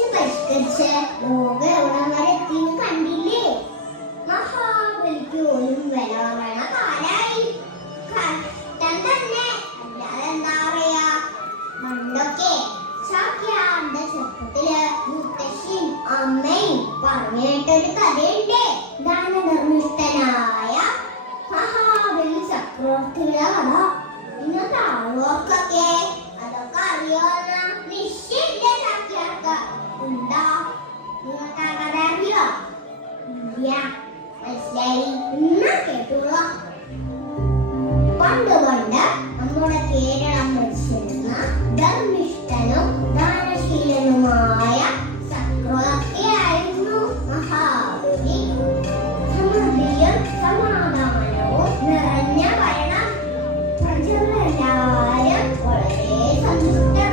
പരിഷ്കരിച്ച് ലോകം എവിടം വരെ എത്തിന്ന് കണ്ടില്ലേ? മഹാബലിക്ക് പോലും വില പറയണ കാലായി. കഷ്ടം തന്നെ, അല്ലാതെ എന്താ പറയാ. പണ്ടൊക്കെ ചാക്യാരുടെ ചെറുപ്പത്തില് മുത്തശ്ശിയും അമ്മയും പറഞ്ഞു കേട്ടൊരു കഥയുണ്ട്. ദാനധർമ്മിഷ്ഠനായ മഹാബലി ചക്രവർത്തിയുടെ കഥ. നിങ്ങൾക്ക് ആളുകൾക്കൊക്കെ അതൊക്കെ അറിയാവുന്ന നിശ്ചയില്ല. ചാക്യാർക്ക് എന്താ നിങ്ങൾക്ക് ആ കഥ അറിയോ? ഇല്ല, മനസ്സിലായി. എന്നാ കേട്ടുള്ള പണ്ട് പണ്ട് നമ്മുടെ കേരളം ഭരിച്ചിരുന്ന ധർമ്മിഷ്ഠനും ദാനശീലനുമായ ചക്രവർത്തിയായിരുന്നു മഹാബലി. സമൃദ്ധിയും സമാധാനവും നിറഞ്ഞ ഭരണം. പ്രജകളെല്ലാവരും വളരെ സന്തുഷ്ടർ.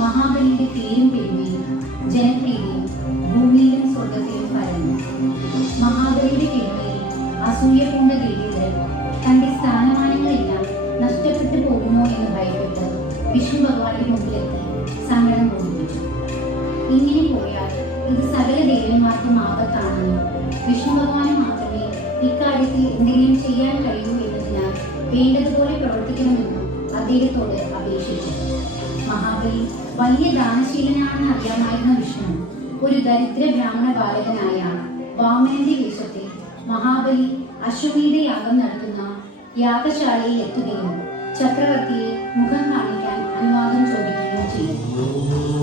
മഹാബലിയുടെ പേരും പെരുമയും ജനപ്രിയതയും ഭൂമിയിലും സ്വർഗത്തിലും പരന്നു. മഹാബലിയുടെ പെരുമയിൽ അസൂയ പൂണ്ട ദൈവങ്ങൾ തന്റെ സ്ഥാനമാനങ്ങളെല്ലാം നഷ്ടപ്പെട്ടു പോകുമോ എന്ന് ഭയപ്പെട്ട് വിഷ്ണു ഭഗവാന്റെ മുമ്പിലെത്തി സങ്കടം ബോധിപ്പിച്ചു. ഇങ്ങനെ പോയാൽ ഇത് സകല ദേവന്മാർക്കും ആപത്താണെന്നും വിഷ്ണു ഭഗവാന് മാത്രമേ ഇക്കാര്യത്തിൽ എന്തെങ്കിലും ചെയ്യാൻ കഴിയൂ എന്നതിനാൽ വേണ്ടതുപോലെ പ്രവർത്തിക്കണമെന്നും അദ്ദേഹത്തോട് അപേക്ഷിച്ചു. മഹാബലി വലിയ ദാനശീലനാണെന്ന് അറിയാമായിരുന്ന വിഷ്ണു ഒരു ദരിദ്ര ബ്രാഹ്മണ ബാലകനായ വാമനന്റെ വേഷത്തിൽ മഹാബലി അശ്വമേധ യാഗം നടത്തുന്ന യാഗശാലയിൽ എത്തുകയും ചക്രവർത്തിയെ മുഖം കാണിക്കാൻ അനുവാദം ചോദിക്കുകയും ചെയ്തു.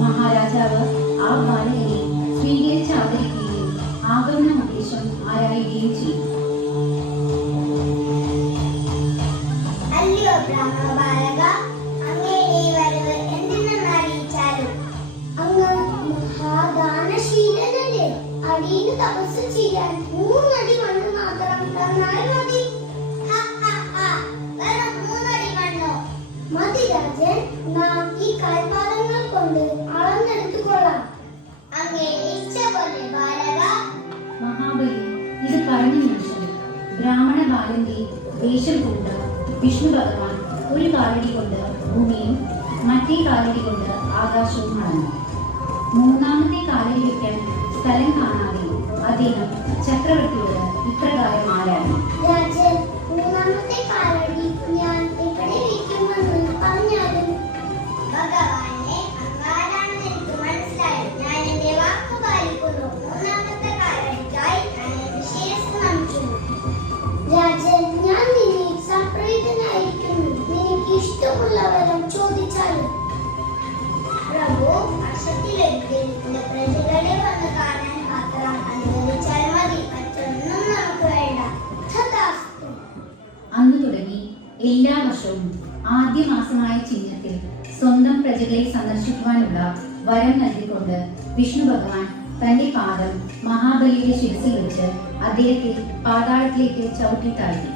മഹാരാജാവ് ആ ബാലകനെ സ്വീകരിച്ച് ആദരിക്കുകയും ആഗമന ഉദ്ദേശം ആരായുകയും ചെയ്തു. തപസ് ചെയ്യാൻ 3 അടി മണ്ണ് മാത്രം തന്നാൽ മതി. മതി രാജൻ, നാം ഈ കാൽപാദങ്ങൾ കൊണ്ട് അളന്നെടുത്തുകൊള്ളാം. അങ്ങേ ഇച്ഛ പോലെ ബാലക. മഹാബലി ഇത് പറഞ്ഞ നിമിഷം ബ്രാഹ്മണ ബാലന്റെ വേഷം കൊണ്ട് വിഷ്ണു ഭഗവാൻ ഒരു കാലടി കൊണ്ട് ഭൂമിയും മറ്റേ കാലടി കൊണ്ട് ആകാശവും അളന്നു. മൂന്നാമത്തെ കാലടി വയ്ക്കാൻ സ്ഥലം കാണാതെ അദ്ദേഹം ചക്രവർത്തിയോട് ഇപ്രകാരം ആരാഞ്ഞു. രാജൻ, മൂന്നാമത്തെ കാലടി ഞാൻ എവിടെ വയ്ക്കുമെന്ന് പറഞ്ഞാലും. ഭഗവാനെ, അങ്ങാരാണെന്ന് എനിക്ക് മനസ്സിലായി. ഞാൻ എന്റെ വാക്ക് പാലിക്കുന്നു. മൂന്നാമത്തെ കാലടിക്കായി ഞാൻ എന്റെ ശിരസ്സ് നമിക്കുന്നു. രാജൻ, ഞാൻ നിന്നെ സംപ്രീതനായിരിക്കുന്നു. നിനക്ക് ഇഷ്ടമുള്ള വരം ചോദിച്ചാലും. പ്രഭു, വർഷത്തിലൊരിക്കൽ എന്റെ പ്രജകളെ വന്ന് കാണാൻ മാത്രം അനുവദിച്ചാൽ മതി. മറ്റൊന്നും നമുക്ക് വേണ്ട. അന്നു തുടങ്ങി എല്ലാ വർഷവും ആദ്യ മാസമായ ചിങ്ങത്തിൽ സ്വന്തം പ്രജകളെ സന്ദർശിക്കുവാനുള്ള വരം നൽകിക്കൊണ്ട് വിഷ്ണു ഭഗവാൻ തന്റെ പാദം മഹാബലിയുടെ ശിരസിൽ വെച്ച് അദ്ദേഹത്തെ പാതാളത്തിലേക്ക് ചവിട്ടി താഴ്ത്തി.